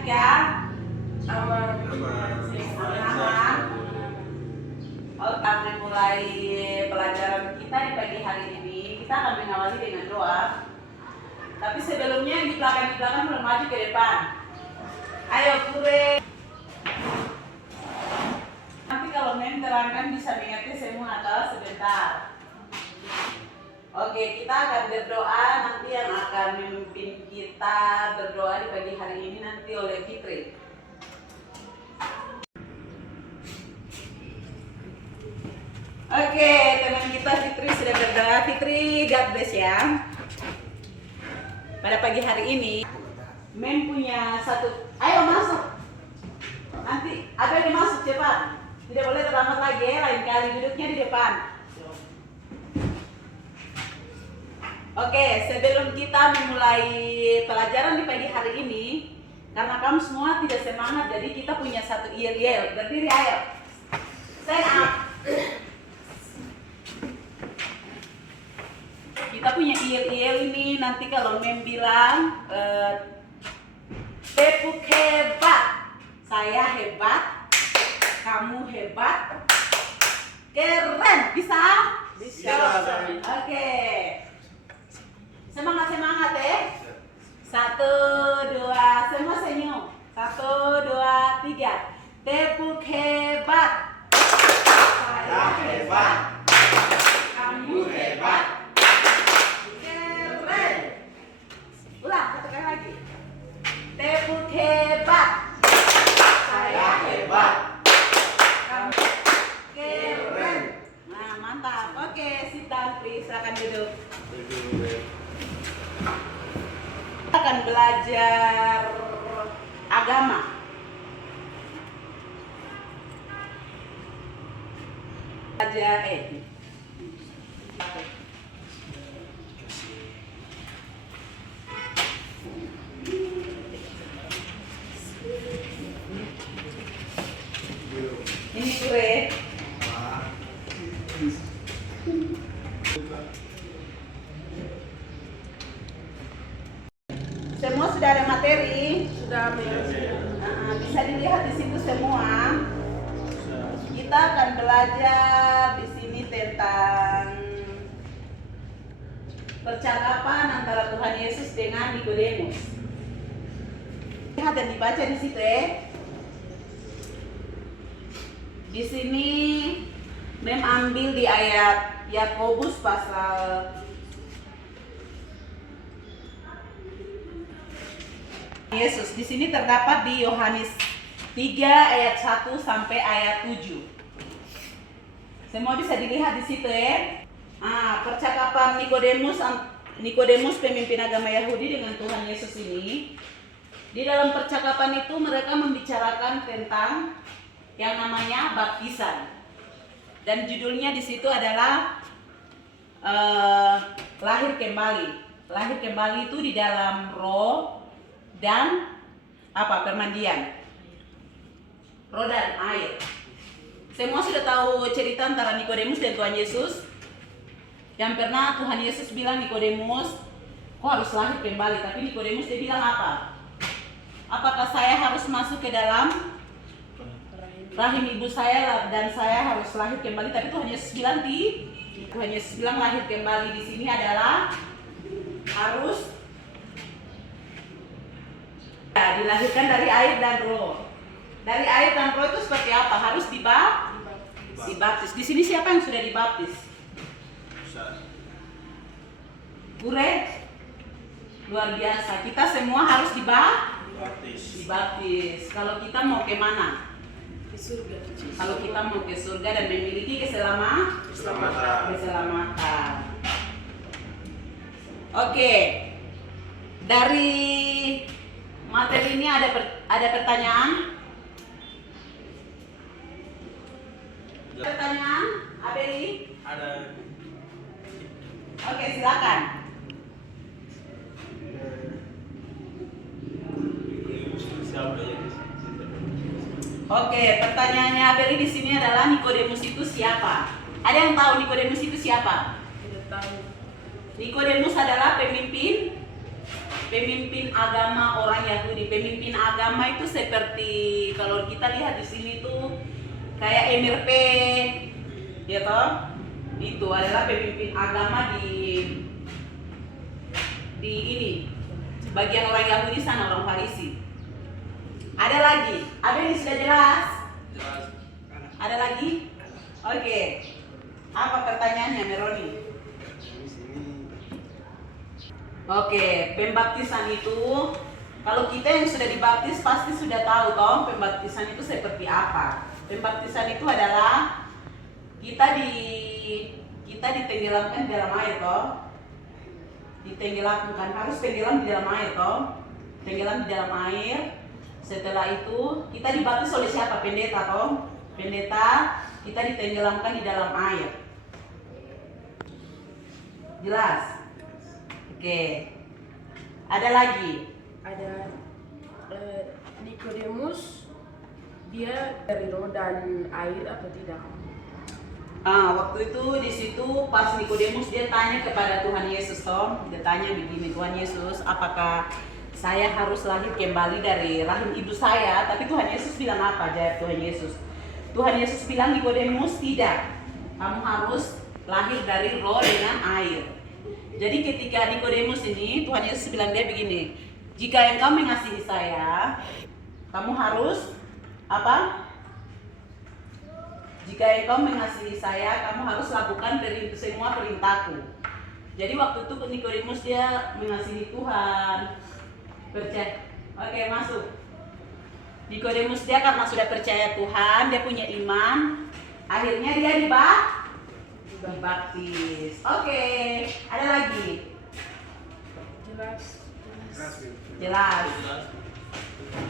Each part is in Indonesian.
nikah? Aman. Aman. Oke, kami mulai pelajaran kita di pagi hari ini. Kita akan mengawali dengan doa. Tapi sebelumnya di belakang belum maju ke depan. Ayo Kure. Nanti kalau terangkan bisa mengerti semua atau sebentar. Oke, kita akan berdoa. Nanti yang akan memimpin kita berdoa di pagi hari ini nanti oleh Fitri. Oke, teman kita Fitri sudah berdoa. Fitri, God bless ya. Pada pagi hari ini, punya satu. Ayo masuk. Nanti ada yang masuk cepat. Tidak boleh terlambat lagi. Lain kali duduknya di depan. Oke, sebelum kita memulai pelajaran di pagi hari ini, karena kamu semua tidak semangat, jadi kita punya satu yel-yel. Berdiri, ayo. Stand up. Kita punya yel-yel ini, nanti kalau bilang tepuk hebat. Saya hebat, kamu hebat, keren. Bisa? Bisa. Oke. Semangat ya. 1, 2, semua senyum. 1, 2, 3. Tepuk hebat. Saya hebat. Kamu hebat. Keren. Ulang satu kali lagi. Tepuk hebat. Saya hebat. Kamu keren. Nah, mantap. Oke, sit down please. Silakan duduk. Kita akan belajar agama. Belajar ini kue. Semua sudah ada materi? Sudah. Bisa dilihat di situ semua. Kita akan belajar di sini tentang percakapan antara Tuhan Yesus dengan Nikodemus. Lihat dan dibaca di situ ya. Di sini ambil di ayat Yakobus pasal Yesus. Di sini terdapat di Yohanes 3 ayat 1 sampai ayat 7. Semua bisa dilihat di situ ya. Percakapan Nikodemus pemimpin agama Yahudi dengan Tuhan Yesus ini. Di dalam percakapan itu mereka membicarakan tentang yang namanya baptisan. Dan judulnya di situ adalah lahir kembali. Lahir kembali itu di dalam roh dan permandian. Roh dan air. Semua sudah tahu cerita antara Nikodemus dan Tuhan Yesus. Yang pernah Tuhan Yesus bilang Nikodemus, kau harus lahir kembali. Tapi Nikodemus dia bilang apa? Apakah saya harus masuk ke dalam rahim ibu saya dan saya harus lahir kembali? Tapi Tuhan Yesus bilang lahir kembali di sini adalah harus dilahirkan dari air dan roh. Dari air dan roh itu seperti apa? Harus dibaptis. Di sini siapa yang sudah dibaptis? Gure? Luar biasa. Kita semua harus dibaptis. Kalau kita mau ke mana? Ke surga. Kalau kita mau ke surga dan memiliki keselamatan. Oke. Dari materi ini ada pertanyaan? Pertanyaan, Abeli? Ada. Oke, silakan. Oke, pertanyaannya Abeli di sini adalah Nikodemus itu siapa? Ada yang tahu Nikodemus itu siapa? Tidak tahu. Nikodemus adalah pemimpin pemimpin agama orang Yahudi. Pemimpin agama itu seperti kalau kita lihat di sini tuh kayak MRP, ya toh? Itu adalah pemimpin agama di ini bagian orang Yahudi sana, orang Farisi. Ada lagi? Ada yang sudah jelas? Jelas. Ada lagi? Oke. Apa pertanyaannya, Meroni? Oke, pembaptisan itu kalau kita yang sudah dibaptis pasti sudah tahu toh pembaptisan itu seperti apa. Pembaptisan itu adalah kita ditenggelamkan di dalam air toh. Ditenggelamkan, harus tenggelam di dalam air toh. Tenggelam di dalam air. Setelah itu kita dibaptis oleh siapa? Pendeta toh. Pendeta, kita ditenggelamkan di dalam air. Jelas? Oke. Ada lagi? Ada Nikodemus, dia dari roh dan air atau tidak? Waktu itu di situ pas Nikodemus dia tanya kepada Tuhan Yesus toh, dia tanya begini, Tuhan Yesus, apakah saya harus lahir kembali dari rahim ibu saya? Tapi Tuhan Yesus bilang apa? Jawab Tuhan Yesus. Tuhan Yesus bilang, Nikodemus, tidak. Kamu harus lahir dari roh dengan air. Jadi ketika Nikodemus ini, Tuhan Yesus bilang dia begini, jika engkau mengasihi saya, kamu harus apa? Jika engkau mengasihi saya, kamu harus lakukan semua perintahku. Jadi waktu itu Nikodemus dia mengasihi Tuhan, percaya. Oke, masuk. Nikodemus dia karena sudah percaya Tuhan, dia punya iman, akhirnya dia dibaptis. Oke, ada lagi? Jelas. Jelas.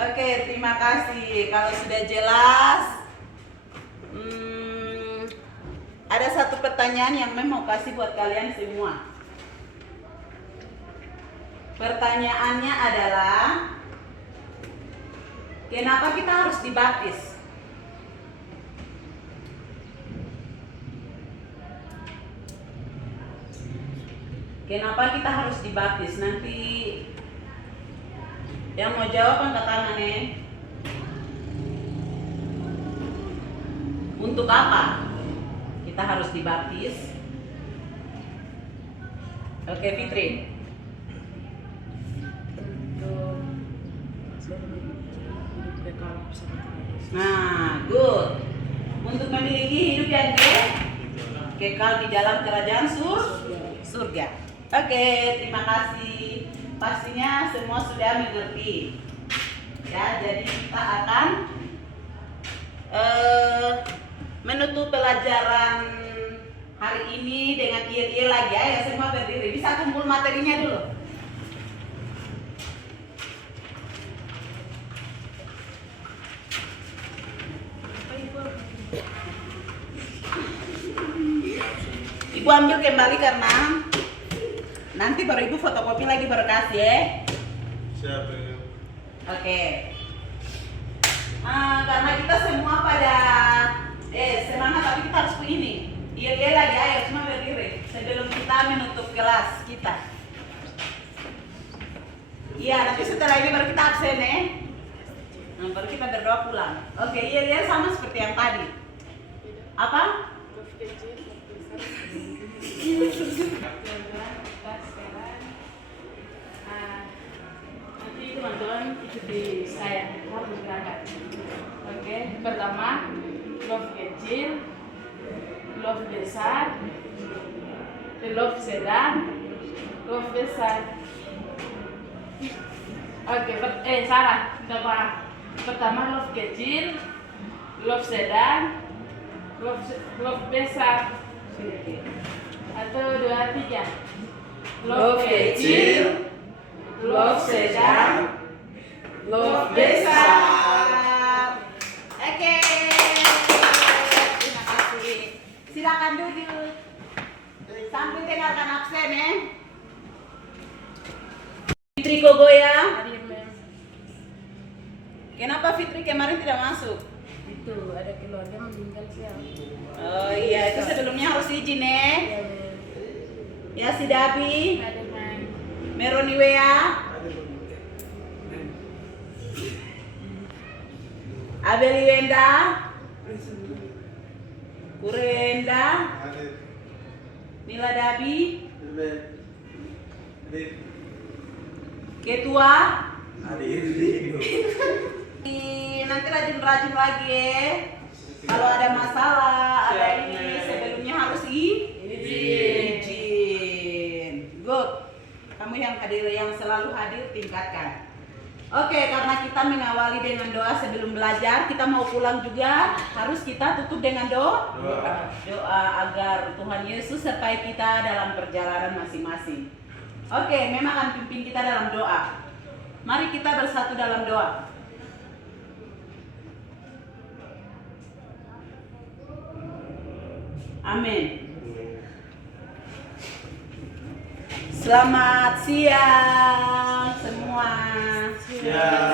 Oke, terima kasih. Kalau sudah jelas, ada satu pertanyaan yang mau kasih buat kalian semua. Pertanyaannya adalah, kenapa kita harus dibaptis? Kenapa kita harus dibaptis? Nanti yang mau jawab angkat tangan nih. Untuk apa kita harus dibaptis? Oke, Fitri. Untuk kekal bersama Kristus. Nah, good. Untuk memiliki hidup yang kekal di dalam kerajaan surga. Oke, terima kasih. Pastinya semua sudah mengerti. Ya, jadi kita akan menutup pelajaran hari ini dengan iya lagi ya. Semua berdiri. Bisa kumpul materinya dulu. Ibu ambil kembali karena nanti baru ibu fotokopi lagi baru kasih ya. Siap. Oke. Karena kita semua pada semangat tapi kita harus begini. Iya lagi ayo semua berdiri sebelum kita menutup kelas kita. Iya nanti setelah ini baru kita absen ya. Baru kita berdoa pulang. Oke iya sama seperti yang tadi. Apa? Nanti teman-teman ikuti saya harus berangkat. Oke, pertama love kecil, love besar, love sedang, love besar. Oke, Sarah, coba. Pertama love kecil, love sedang, love besar. Atau 2, 3. Love kecil, love sedang, love besar. Oke. Terima kasih. Silakan duduk. Sambil dengarkan absen ya. Fitri Kogoya. Kenapa Fitri kemarin tidak masuk? Itu ada keluarga meninggal siang. Oh iya, itu sebelumnya harus izin ya. Ya si Dabi, Ada main. Meroni Wea, Abeli Wenda, Kurenda, Hadir. Mila Dabi, Hadir. Ketua. Hadir. Nanti rajin-rajin lagi ya. Kalau ada masalah, ada ini sebelumnya harus izin. Good. Kamu yang hadir, yang selalu hadir, tingkatkan. Oke, karena kita mengawali dengan doa sebelum belajar, kita mau pulang juga, harus kita tutup dengan doa. Doa agar Tuhan Yesus sertai kita dalam perjalanan masing-masing. Oke, memang akan pimpin kita dalam doa. Mari kita bersatu dalam doa. Amin. Selamat siang semua. Ya.